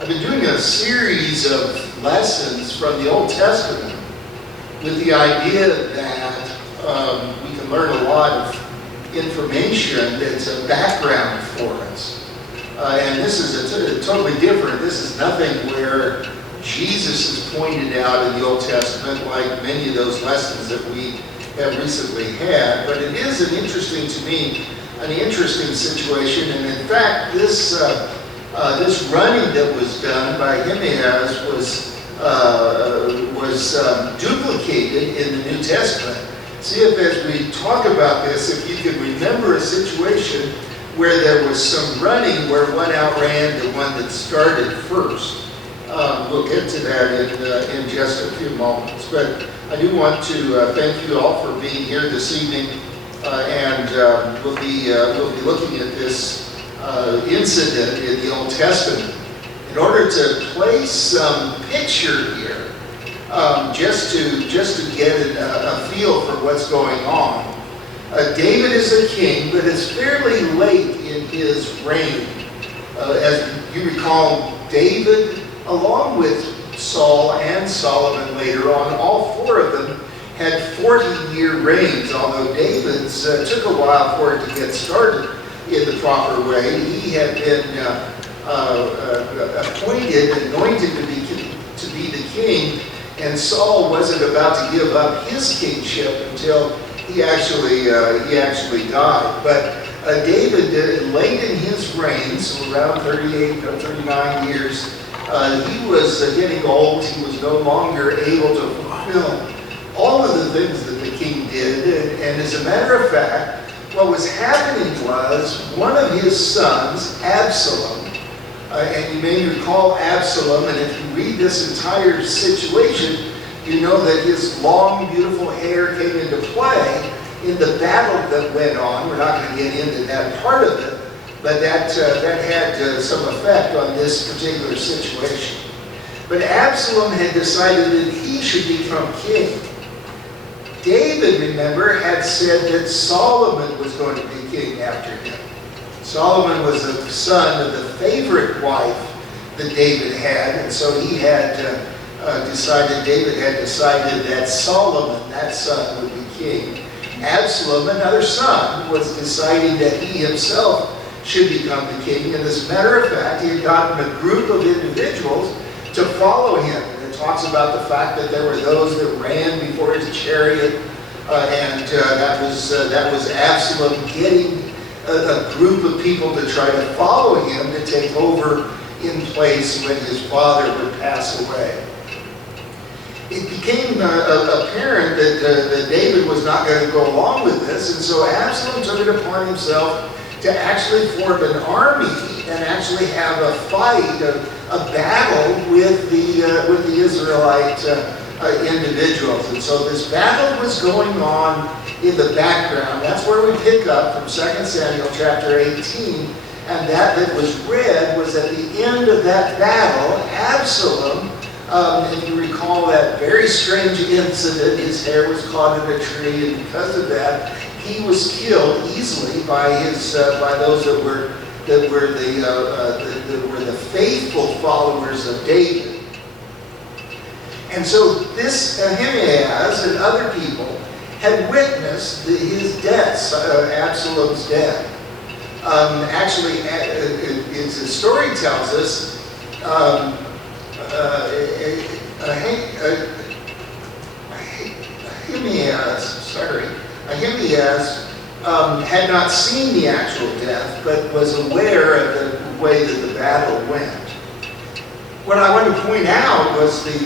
I've been doing a series of lessons from the Old Testament with the idea that we can learn a lot of information that's a background for us. And this is totally different. This is nothing where Jesus is pointed out in the Old Testament like many of those lessons that we have recently had. But it is an interesting situation. And in fact, this running that was done by Ahimaaz was duplicated in the New Testament. See if as we talk about this, if you can remember a situation where there was some running where one outran the one that started first. We'll get to that in just a few moments. But I do want to thank you all for being here this evening, and we'll be looking at this incident in the Old Testament in order to place some picture here, just to get a feel for what's going on. David is a king, but it's fairly late in his reign. As you recall, David, along with Saul and Solomon later on, all four of them had 40-year reigns, although David's took a while for it to get started in the proper way. He had been appointed, anointed to be the king, and Saul wasn't about to give up his kingship until he actually died. But David, late in his reign, so around 38 or 39 years, he was getting old. He was no longer able to fulfill all of the things that the king did. And as a matter of fact, what was happening was one of his sons, Absalom, and you may recall Absalom, and if you read this entire situation, you know that his long, beautiful hair came into play in the battle that went on. We're not going to get into that part of it, but that had some effect on this particular situation. But Absalom had decided that he should become king. David, remember, had said that Solomon was going to be king after him. Solomon was the son of the favorite wife that David had, and so he had David had decided that Solomon, that son, would be king. Absalom, another son, was deciding that he himself should become the king. And as a matter of fact, he had gotten a group of individuals to follow him. And it talks about the fact that there were those that ran before his chariot, and that was Absalom getting a group of people to try to follow him to take over in place when his father would pass away. It became apparent that David was not going to go along with this, and so Absalom took it upon himself to actually form an army and actually have a fight, a battle with the Israelite individuals. And so this battle was going on in the background. That's where we pick up from 2 Samuel chapter 18, and that was read was at the end of that battle, Absalom, if you recall that very strange incident, his hair was caught in a tree, and because of that, he was killed easily by those that were the faithful followers of David. And so this Ahimaaz and other people had witnessed his death, Absalom's death. Actually, the story tells us Ahimaaz had not seen the actual death, but was aware of the way that the battle went. What I want to point out was the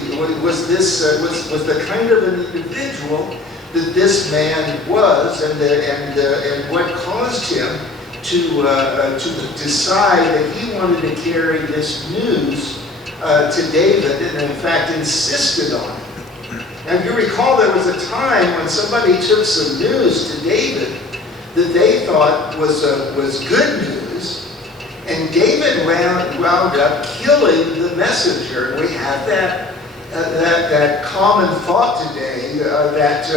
kind of an individual that this man was, and what caused him to decide that he wanted to carry this news to David, and in fact insisted on it. Now, if you recall, there was a time when somebody took some news to David that they thought was good news, and David wound up killing the messenger. We have that common thought today that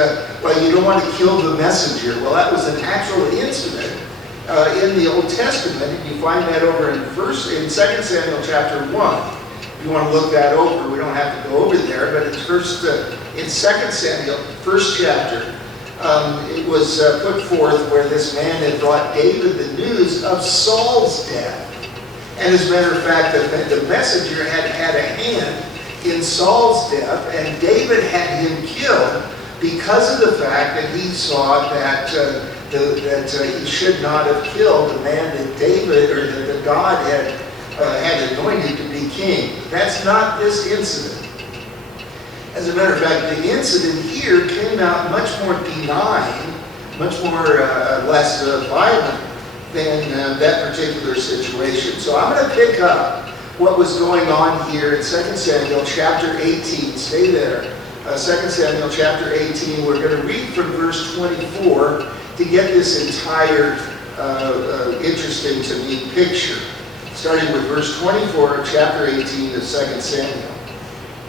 well, you don't want to kill the messenger. Well, that was an actual incident in the Old Testament, and you find that over in 2 Samuel chapter 1. you want to look that over, we don't have to go over there, but in 2 Samuel, first chapter, it was put forth where this man had brought David the news of Saul's death. And as a matter of fact, the messenger had a hand in Saul's death, and David had him killed because of the fact that he saw that he should not have killed the man that David, or that God had anointed to be king. That's not this incident. As a matter of fact, the incident here came out much more benign, much more less violent than that particular situation. So I'm going to pick up what was going on here in 2 Samuel chapter 18. Stay there. 2 Samuel chapter 18. We're going to read from verse 24 to get this entire interesting to me picture. Starting with verse 24 of chapter 18 of 2 Samuel.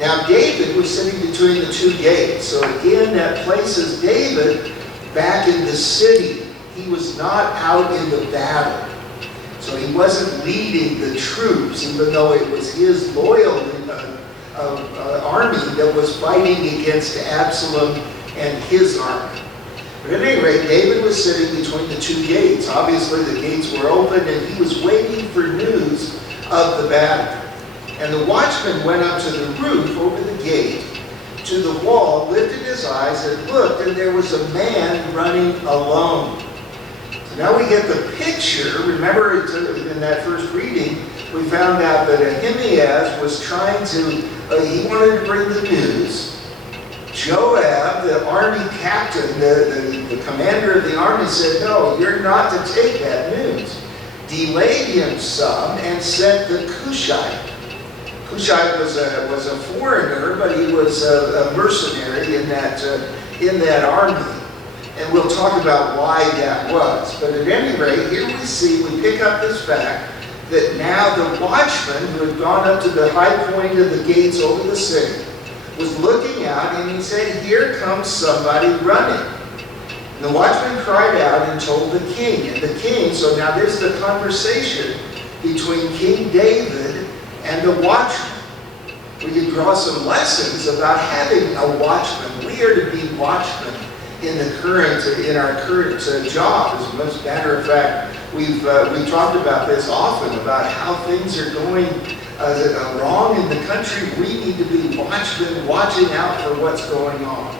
Now David was sitting between the two gates. So again, that places David back in the city. He was not out in the battle. So he wasn't leading the troops, even though it was his loyal army that was fighting against Absalom and his army. But at any rate, David was sitting between the two gates. Obviously, the gates were open, and he was waiting for news of the battle. And the watchman went up to the roof over the gate, to the wall, lifted his eyes, and looked, and there was a man running alone. So now we get the picture. Remember, in that first reading, we found out that Ahimaaz was trying to, he wanted to bring the news. Joab, the army captain, the commander of the army, said, no, you're not to take that news. Delayed him some and sent the Cushite. Cushite was a foreigner, but he was a mercenary in that army. And we'll talk about why that was. But at any rate, here we pick up this fact that now the watchman who had gone up to the high point of the gates over the city was looking out, and he said, here comes somebody running. And the watchman cried out and told the king. And the king, so now there's the conversation between King David and the watchman. We can draw some lessons about having a watchman. We are to be watchmen in our current job. As a matter of fact, we've talked about this often, about how things are going wrong in the country. We need to be watchmen, watching out for what's going on.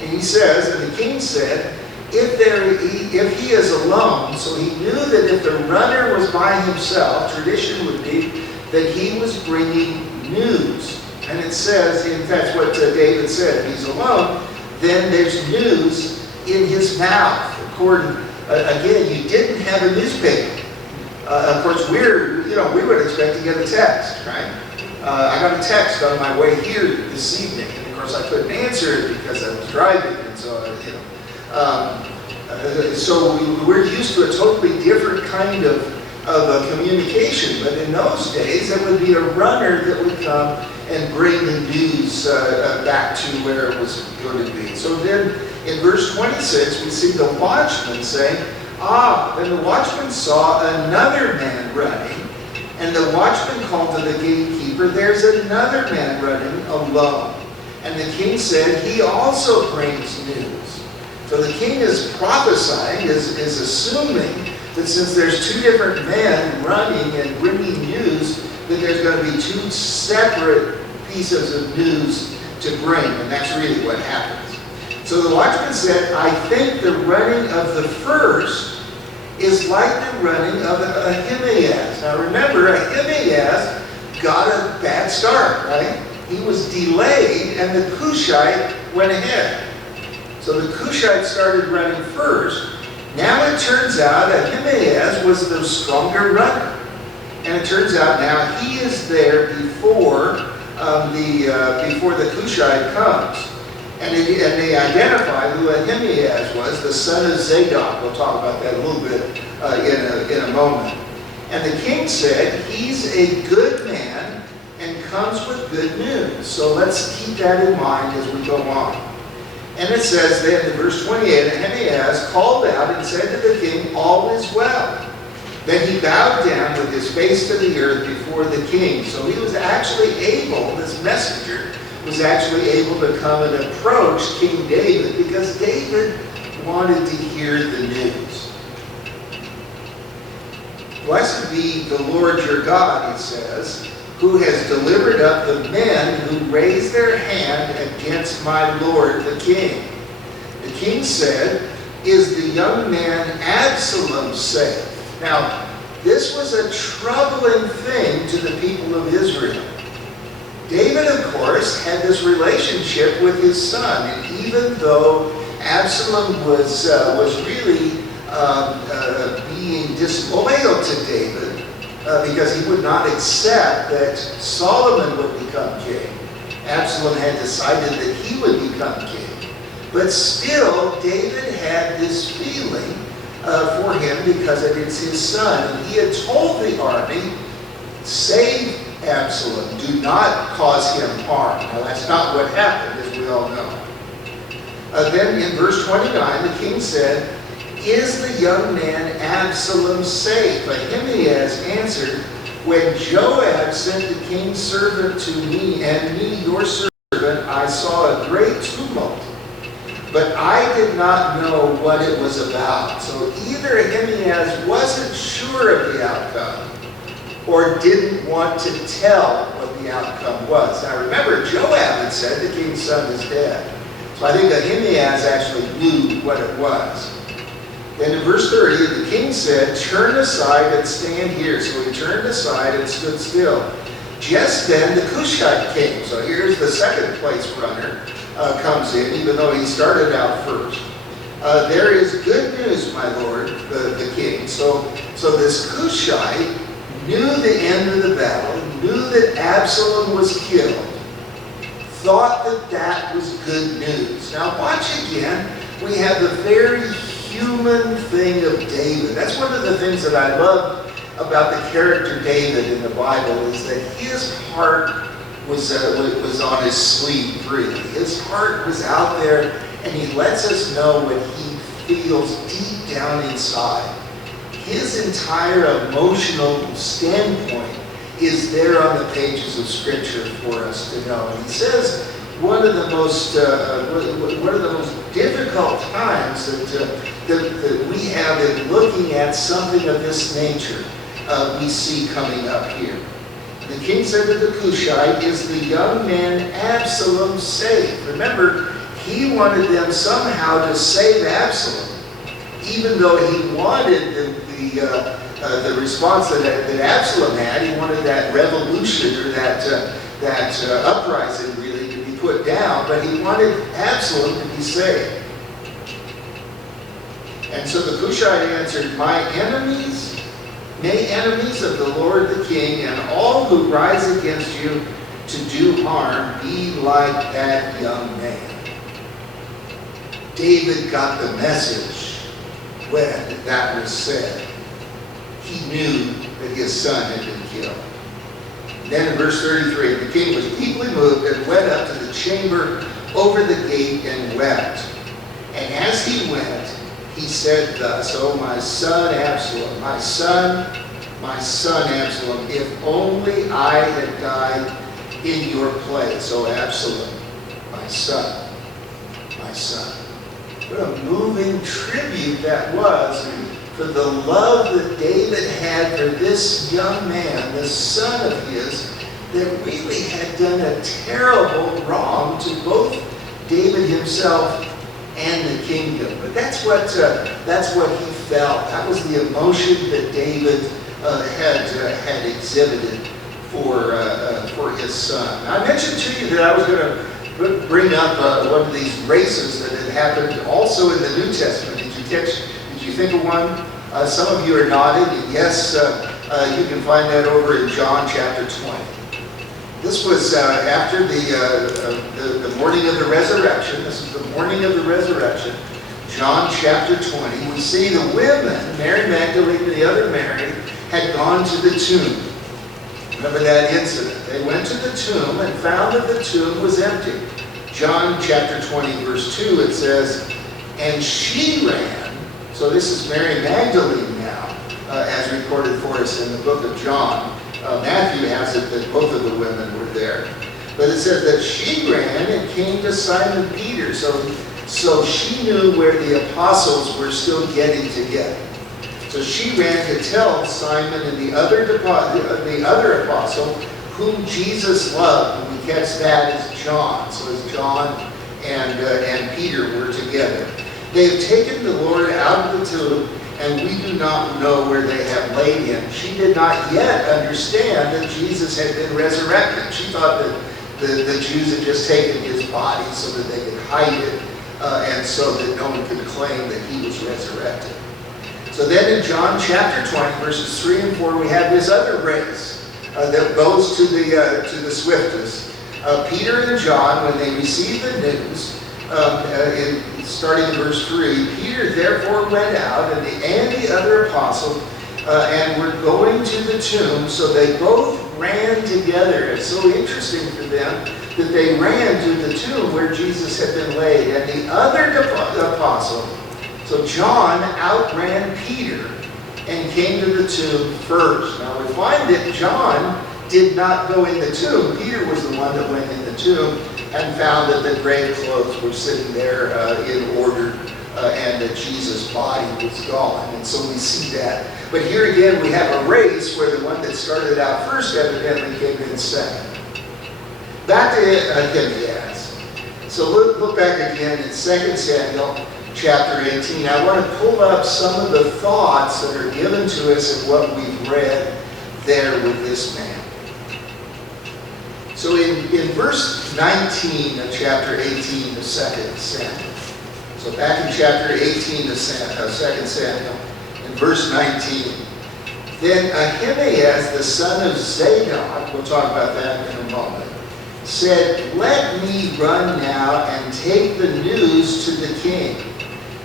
And he says, and the king said, if he is alone, so he knew that if the runner was by himself, tradition would be that he was bringing news. And it says, and that's what David said, if he's alone, then there's news in his mouth. Again, you didn't have a newspaper. Of course, we would expect to get a text, right? I got a text on my way here this evening, and of course I couldn't answer it because I was driving, and so we're used to a totally different kind of communication. But in those days, there would be a runner that would come and bring the news back to where it was going to be. So then, in verse 26, we see the watchman saying, then the watchman saw another man running, and the watchman called to the gatekeeper, there's another man running alone. And the king said, he also brings news. So the king is prophesying, is assuming that since there's two different men running and bringing news, that there's going to be two separate pieces of news to bring. And that's really what happens. So the watchman said, I think the running of the first is like the running of Ahimaaz. Now remember, Ahimaaz got a bad start, right? He was delayed, and the Cushite went ahead. So the Cushite started running first. Now it turns out Ahimaaz was the stronger runner. And it turns out now he is there before the Cushite comes. And they identify who Ahimaaz was, the son of Zadok. We'll talk about that a little bit in a moment. And the king said, he's a good man and comes with good news. So let's keep that in mind as we go on. And it says then in verse 28, Ahimaaz called out and said to the king, all is well. Then he bowed down with his face to the earth before the king. So he was actually able, this messenger, was actually able to come and approach King David because David wanted to hear the news. Blessed be the Lord your God, he says, who has delivered up the men who raised their hand against my lord the king. The king said, is the young man Absalom safe? Now, this was a troubling thing to the people of Israel. David, of course, had this relationship with his son, and even though Absalom was really being disloyal to David because he would not accept that Solomon would become king, Absalom had decided that he would become king. But still, David had this feeling for him because it is his son. And he had told the army, save Absalom, do not cause him harm. Now that's not what happened, as we all know. Then in verse 29, the king said, is the young man Absalom safe? Ahimaaz answered, when Joab sent the king's servant to me, and me your servant, I saw a great tumult. But I did not know what it was about. So either Ahimaaz wasn't sure of the outcome or didn't want to tell what the outcome was. Now remember, Joab had said the king's son is dead. So I think Ahimaaz actually knew what it was. Then in verse 30, the king said, turn aside and stand here. So he turned aside and stood still. Just then the Cushite came. So here's the second place runner. Comes in, even though he started out first. There is good news, my lord, the king. So this Cushite knew the end of the battle, knew that Absalom was killed, thought that that was good news. Now watch again, we have the very human thing of David. That's one of the things that I love about the character David in the Bible, is that his heart was on his sleeve, really. His heart was out there, and he lets us know what he feels deep down inside. His entire emotional standpoint is there on the pages of Scripture for us to know. And he says one of the most difficult times that we have in looking at something of this nature, we see coming up here. The king said to the Cushite, is the young man Absalom safe? Remember, he wanted them somehow to save Absalom, even though he wanted the response that Absalom had. He wanted that revolution or that uprising really to be put down, but he wanted Absalom to be saved. And so the Cushite answered, my enemies, may enemies of the Lord the king and all who rise against you to do harm be like that young man. David got the message when that was said. He knew that his son had been killed. Then in verse 33, the king was deeply moved and went up to the chamber over the gate and wept. And as he went, he said thus, O my son Absalom, my son Absalom, if only I had died in your place, O Absalom, my son, my son. What a moving tribute that was for the love that David had for this young man, this son of his, that really had done a terrible wrong to both David himself and the kingdom. But that's what he felt. That was the emotion that David had exhibited for his son. I mentioned to you that I was going to bring up one of these races that had happened also in the New Testament. Did you think of one? Some of you are nodding, and yes, you can find that over in John chapter 20. This was after the morning of the resurrection. This is the morning of the resurrection. John chapter 20. We see the women, Mary Magdalene and the other Mary, had gone to the tomb. Remember that incident. They went to the tomb and found that the tomb was empty. John chapter 20, verse 2, it says, and she ran. So this is Mary Magdalene now. as recorded for us in the book of John. Matthew has it that both of the women were there. But it says that she ran and came to Simon Peter. So she knew where the apostles were still getting together. So she ran to tell Simon and the other apostle whom Jesus loved. And we catch that as John. So as John and Peter were together. They have taken the Lord out of the tomb, and we do not know where they have laid him. She did not yet understand that Jesus had been resurrected. She thought that the Jews had just taken his body so that they could hide it, and so that no one could claim that he was resurrected. So then in John chapter 20, verses 3 and 4, we have this other race that goes to the swiftest. Peter and John, when they received the news, starting in verse 3, Peter therefore went out, and the other apostle, and were going to the tomb, so they both ran together. It's so interesting for them that they ran to the tomb where Jesus had been laid. And the other apostle, so John outran Peter and came to the tomb first. Now we find that John did not go in the tomb. Peter was the one that went in the tomb and found that the grave clothes were sitting there in order, and that Jesus' body was gone. And so we see that. But here again we have a race where the one that started out first evidently came in second. Back to Ahimaaz. So look back again in 2 Samuel chapter 18. I want to pull up some of the thoughts that are given to us in what we've read there with this man. So in verse 19 of chapter 18 of 2 Samuel, so back in chapter 18 of 2 Samuel, in verse 19, then Ahimaaz, the son of Zadok, we'll talk about that in a moment, said, let me run now and take the news to the king,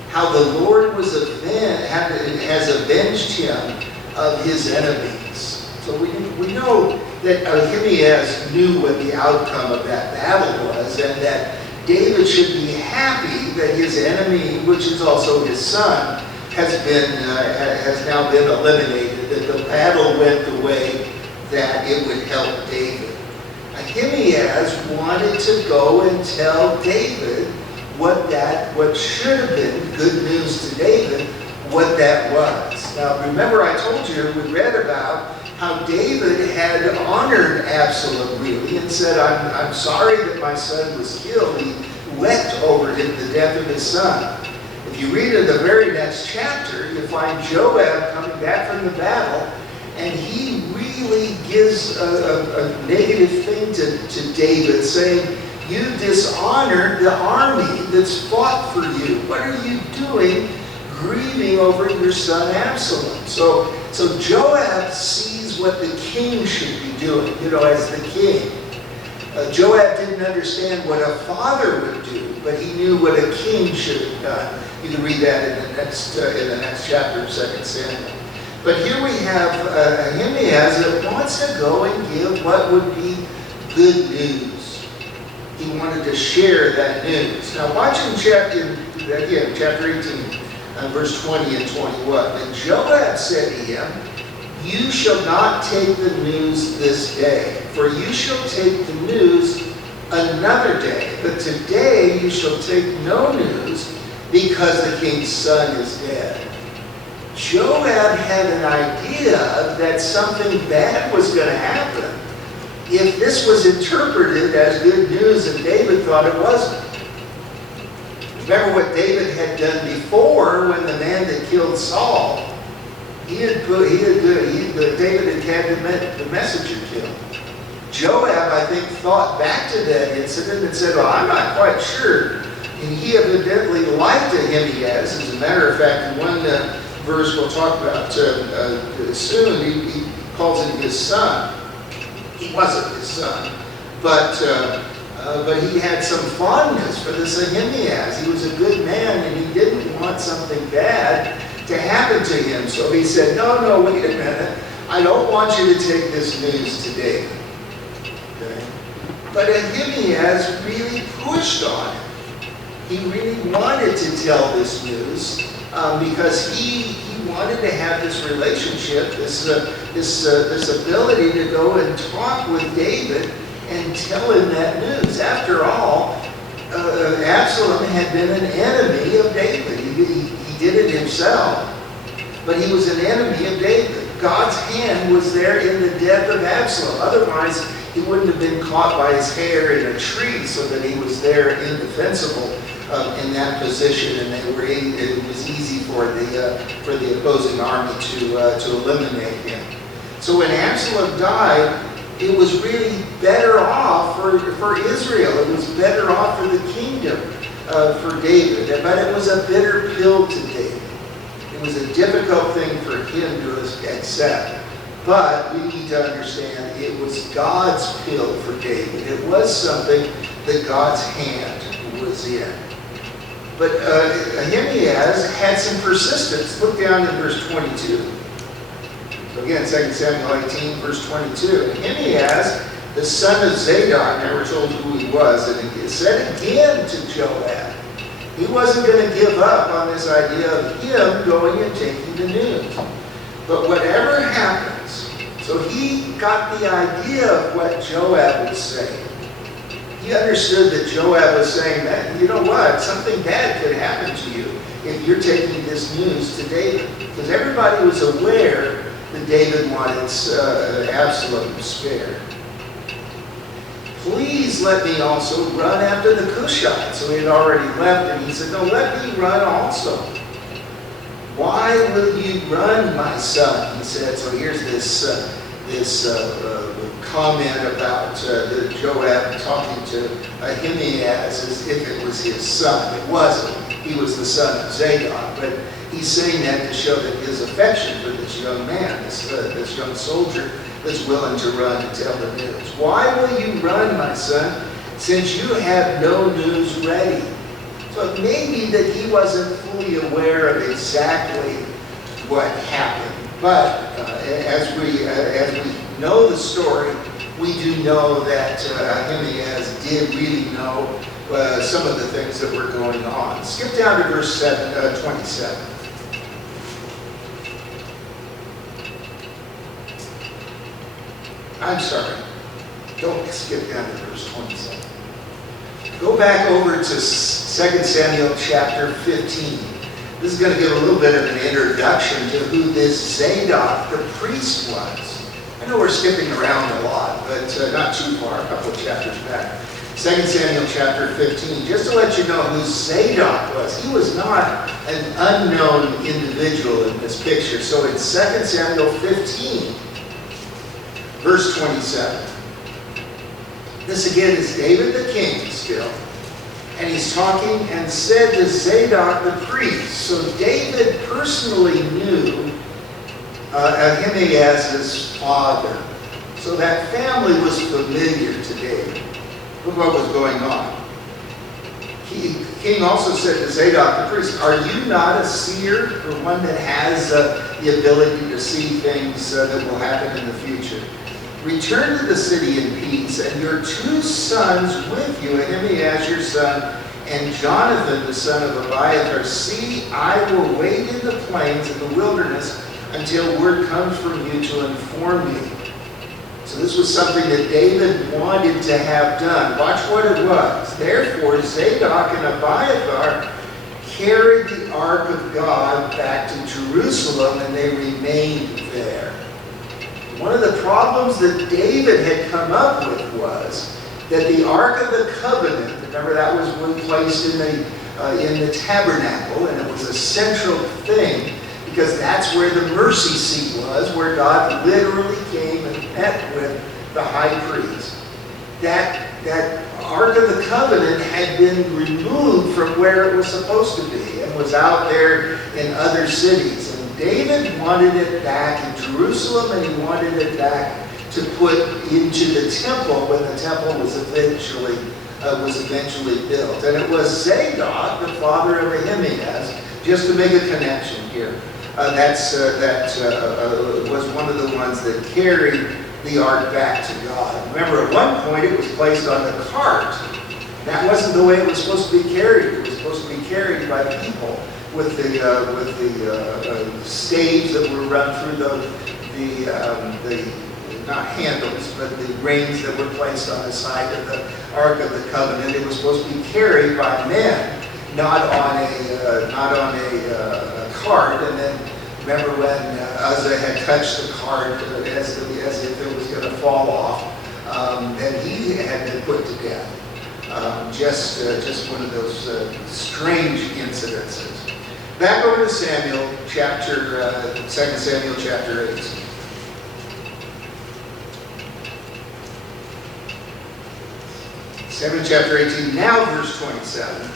how the Lord has avenged him of his enemies. So we know that Ahimaaz knew what the outcome of that battle was, and that David should be happy that his enemy, which is also his son, has now been eliminated, that the battle went the way that it would help David. Ahimaaz wanted to go and tell David what should have been good news to David, what that was. Now remember I told you, we read about how David had honored Absalom really and said, I'm sorry that my son was killed. He wept over the death of his son. If you read in the very next chapter, you find Joab coming back from the battle, and he really gives a negative thing to David, saying, you dishonored the army that's fought for you. What are you doing grieving over your son Absalom? So Joab sees what the king should be doing, as the king. Joab didn't understand what a father would do, but he knew what a king should have done. You can read that in the next chapter of 2 Samuel. But here we have Ahimaaz that wants to go and give what would be good news. He wanted to share that news. Now watch in chapter 18, verse 20 and 21. And Joab said to him, you shall not take the news this day, for you shall take the news another day. But today you shall take no news, because the king's son is dead. Joab had an idea that something bad was going to happen if this was interpreted as good news, and David thought it wasn't. Remember what David had done before when the man that killed Saul, David had had the messenger killed. Joab, I think, thought back to that incident and said, well, I'm not quite sure. And he evidently liked Ahimaaz. As a matter of fact, in one verse we'll talk about soon, he calls him his son. He wasn't his son, but he had some fondness for this Ahimaaz. He was a good man, and he didn't want something bad to happen to him. So he said, no, wait a minute. I don't want you to take this news to David. Okay? But Ahimaaz really pushed on him. He really wanted to tell this news because he wanted to have this relationship, this ability to go and talk with David and tell him that news. After all, Absalom had been an enemy of David. He did it himself, but he was an enemy of David. God's hand was there in the death of Absalom. Otherwise, he wouldn't have been caught by his hair in a tree, so that he was there indefensible in that position, and it was easy for the opposing army to eliminate him. So when Absalom died, it was really better off for Israel. It was better off for the kingdom for David, but it was a bitter pill to David. It was a difficult thing for him to accept. But we need to understand it was God's pill for David. It was something that God's hand was in. But Ahimaaz had some persistence. Look down in verse 22. So again, 2 Samuel 18, verse 22. Ahimaaz, the son of Zadok, never told who he was, and he said again to Joab. He wasn't going to give up on this idea of him going and taking the news. But whatever happens, so he got the idea of what Joab was saying. He understood that Joab was saying that, you know what, something bad could happen to you if you're taking this news to David. Because everybody was aware that David wanted Absalom spared. Please let me also run after the Cushite. So he had already left, and he said, no, let me run also. Why will you run, my son? He said. So here's this comment about Joab talking to Ahimaaz as if it was his son. It wasn't. He was the son of Zadok. But he's saying that to show that his affection for this young man, this young soldier that's willing to run and tell the news. Why will you run, my son, since you have no news ready? So it may be that he wasn't fully aware of exactly what happened. But as we know the story, we do know that Ahimaaz did really know some of the things that were going on. Skip down to verse 27. I'm sorry. Don't skip down to verse 27. Go back over to 2 Samuel chapter 15. This is going to give a little bit of an introduction to who this Zadok, the priest, was. I know we're skipping around a lot, but not too far, a couple of chapters back. 2 Samuel chapter 15, just to let you know who Zadok was. He was not an unknown individual in this picture. So in 2 Samuel 15, verse 27. This again is David the king still. And he's talking and said to Zadok the priest. So David personally knew Ahimaaz's father. So that family was familiar to David with what was going on. The king also said to Zadok the priest, are you not a seer, or one that has the ability to see things that will happen in the future? Return to the city in peace, and your two sons with you, Ahimaaz your son, and Jonathan the son of Abiathar. See, I will wait in the plains in the wilderness until word comes from you to inform me. So this was something that David wanted to have done. Watch what it was. Therefore, Zadok and Abiathar carried the ark of God back to Jerusalem, and they remained there. One of the problems that David had come up with was that the Ark of the Covenant, remember that was one placed in the tabernacle, and it was a central thing because that's where the mercy seat was, where God literally came and met with the high priest. That Ark of the Covenant had been removed from where it was supposed to be and was out there in other cities. David wanted it back in Jerusalem, and he wanted it back to put into the temple when the temple was eventually built. And it was Zadok, the father of Ahimaaz, just to make a connection here. That was one of the ones that carried the ark back to God. Remember, at one point it was placed on the cart. That wasn't the way it was supposed to be carried. It was supposed to be carried by people staves that were run through the not handles, but the reins that were placed on the side of the Ark of the Covenant. It was supposed to be carried by men, not on a cart. And then remember when Uzzah had touched the cart as if it was going to fall off, and he had been put to death. Just one of those strange incidences. Back over to Samuel, 2 Samuel chapter 8. Samuel chapter 18, now verse 27.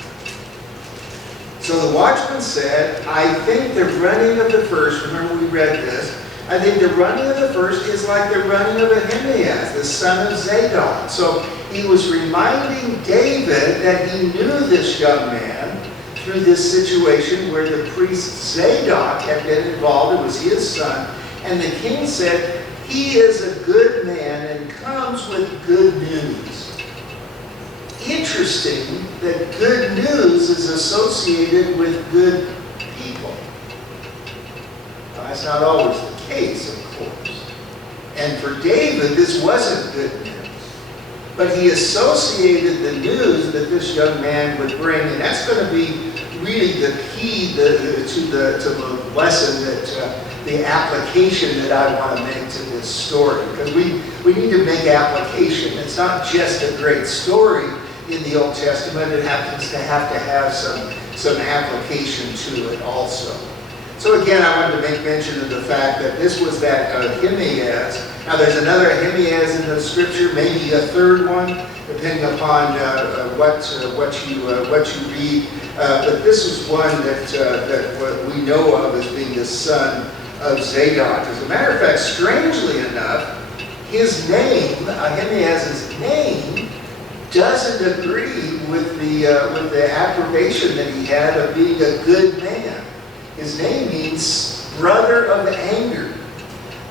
So the watchman said, I think the running of the first, remember we read this, I think the running of the first is like the running of Ahimaaz, the son of Zadok. So he was reminding David that he knew this young man through this situation where the priest Zadok had been involved. It was his son. And the king said, he is a good man and comes with good news. Interesting that good news is associated with good people. Now, that's not always the case, of course. And for David, this wasn't good news. But he associated the news that this young man would bring, and that's going to be really the key to the lesson, that the application that I want to make to this story. Because we need to make application. It's not just a great story in the Old Testament. It happens to have some application to it also. So again, I wanted to make mention of the fact that this was that Ahimaaz. Now there's another Ahimaaz in the scripture, maybe a third one, depending upon what you read. But this is one that we know of as being the son of Zadok. As a matter of fact, strangely enough, his name, Ahimaaz's name, doesn't agree with the approbation that he had of being a good man. His name means brother of anger.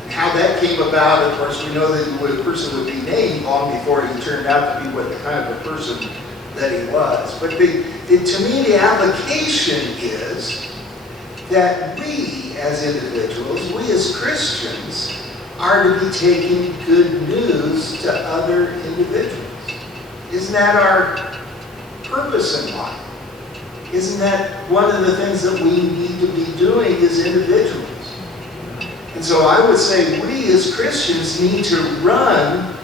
And how that came about, of course, we know that a person would be named long before he turned out to be what the kind of a person that he was. But to me, the application is that we as individuals, we as Christians, are to be taking good news to other individuals. Isn't that our purpose in life? Isn't that one of the things that we need to be doing as individuals? And so I would say we as Christians need to run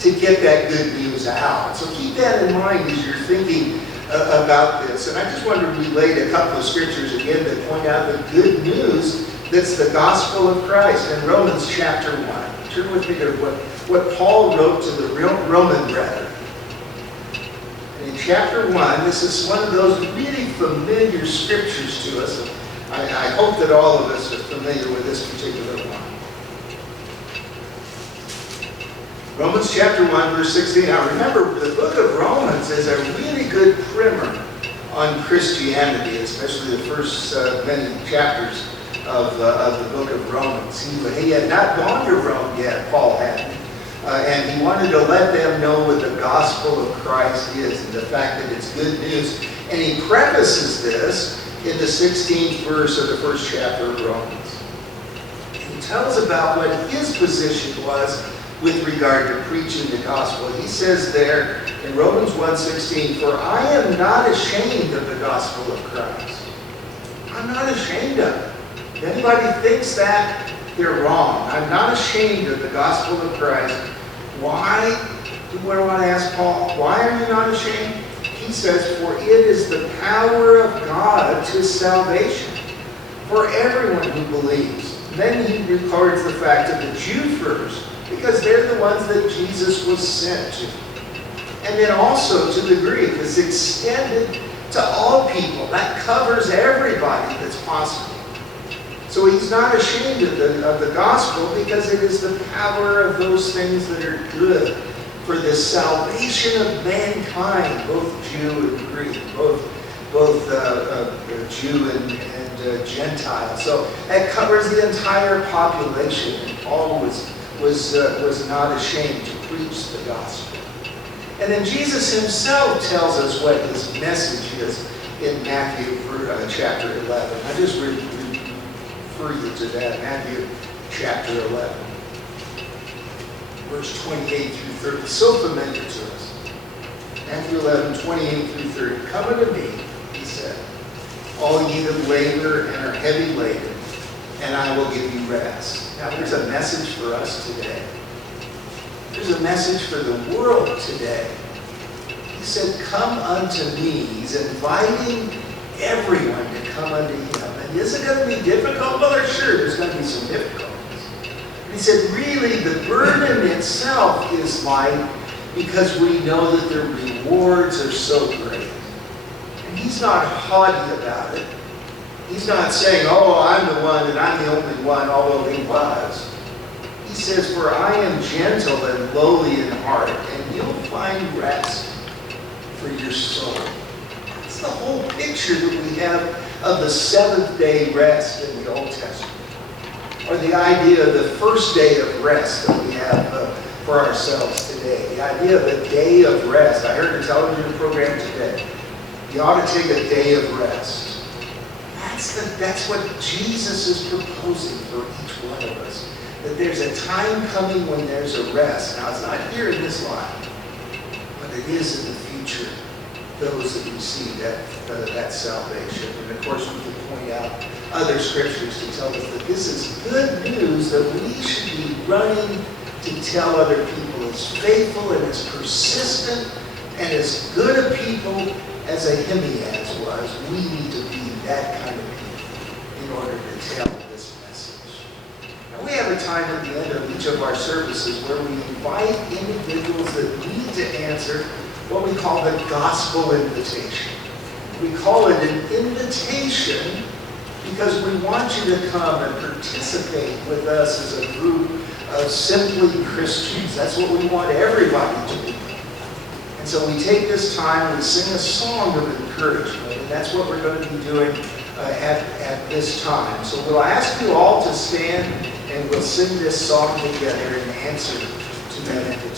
to get that good news out. So keep that in mind as you're thinking about this. And I just want to relate a couple of scriptures again that point out the good news that's the gospel of Christ. In Romans chapter 1. Turn with me to what Paul wrote to the Roman brethren. In chapter 1, this is one of those really familiar scriptures to us. I hope that all of us are familiar with this particular one. Romans chapter 1, verse 16. Now remember, the book of Romans is a really good primer on Christianity, especially the first many chapters of the book of Romans. He had not gone to Rome yet, Paul hadn't. And he wanted to let them know what the gospel of Christ is and the fact that it's good news. And he prefaces this in the 16th verse of the first chapter of Romans. He tells about what his position was with regard to preaching the gospel. He says there in Romans 1:16, "For I am not ashamed of the gospel of Christ." I'm not ashamed of it. If anybody thinks that, they're wrong. I'm not ashamed of the gospel of Christ. Why? What do I want to ask Paul? Why are you not ashamed? He says, "For it is the power of God to salvation for everyone who believes." Then he records the fact of the Jew first, because they're the ones that Jesus was sent to. And then also to the Greek. It's extended to all people. That covers everybody that's possible. So he's not ashamed of the gospel because it is the power of those things that are good for the salvation of mankind, both Jew and Greek, both Jew and Gentile. So that covers the entire population. And Paul was not ashamed to preach the gospel. And then Jesus himself tells us what his message is in Matthew chapter 11. I just refer you to that, Matthew chapter 11, verse 28 through 30. So familiar to us. Matthew 11, 28 through 30. Come unto me, he said, all ye that labor and are heavy laden, and I will give you rest. Now there's a message for us today. There's a message for the world today. He said, come unto me. He's inviting everyone to come unto him. And is it going to be difficult? Well, sure, there's going to be some difficulties. But he said, really, the burden itself is light because we know that the rewards are so great. And he's not haughty about it. He's not saying, oh, I'm the one and I'm the only one, although he was. He says, for I am gentle and lowly in heart, and you'll find rest for your soul. It's the whole picture that we have of the seventh day rest in the Old Testament. Or the idea of the first day of rest that we have for ourselves today. The idea of a day of rest. I heard a television program today. You ought to take a day of rest. That's what Jesus is proposing for each one of us. That there's a time coming when there's a rest. Now, it's not here in this life, but it is in the future, those that receive that salvation. And of course, we can point out other scriptures to tell us that this is good news that we should be running to tell other people. As faithful and as persistent and as good a people as Ahimaaz was, we need to be that kind of people in order to tell this message. Now, we have a time at the end of each of our services where we invite individuals that need to answer what we call the gospel invitation. We call it an invitation because we want you to come and participate with us as a group of simply Christians. That's what we want everybody to do. And so we take this time and we sing a song of encouragement, and that's what we're going to be doing at this time. So we'll ask you all to stand and we'll sing this song together in answer to that invitation.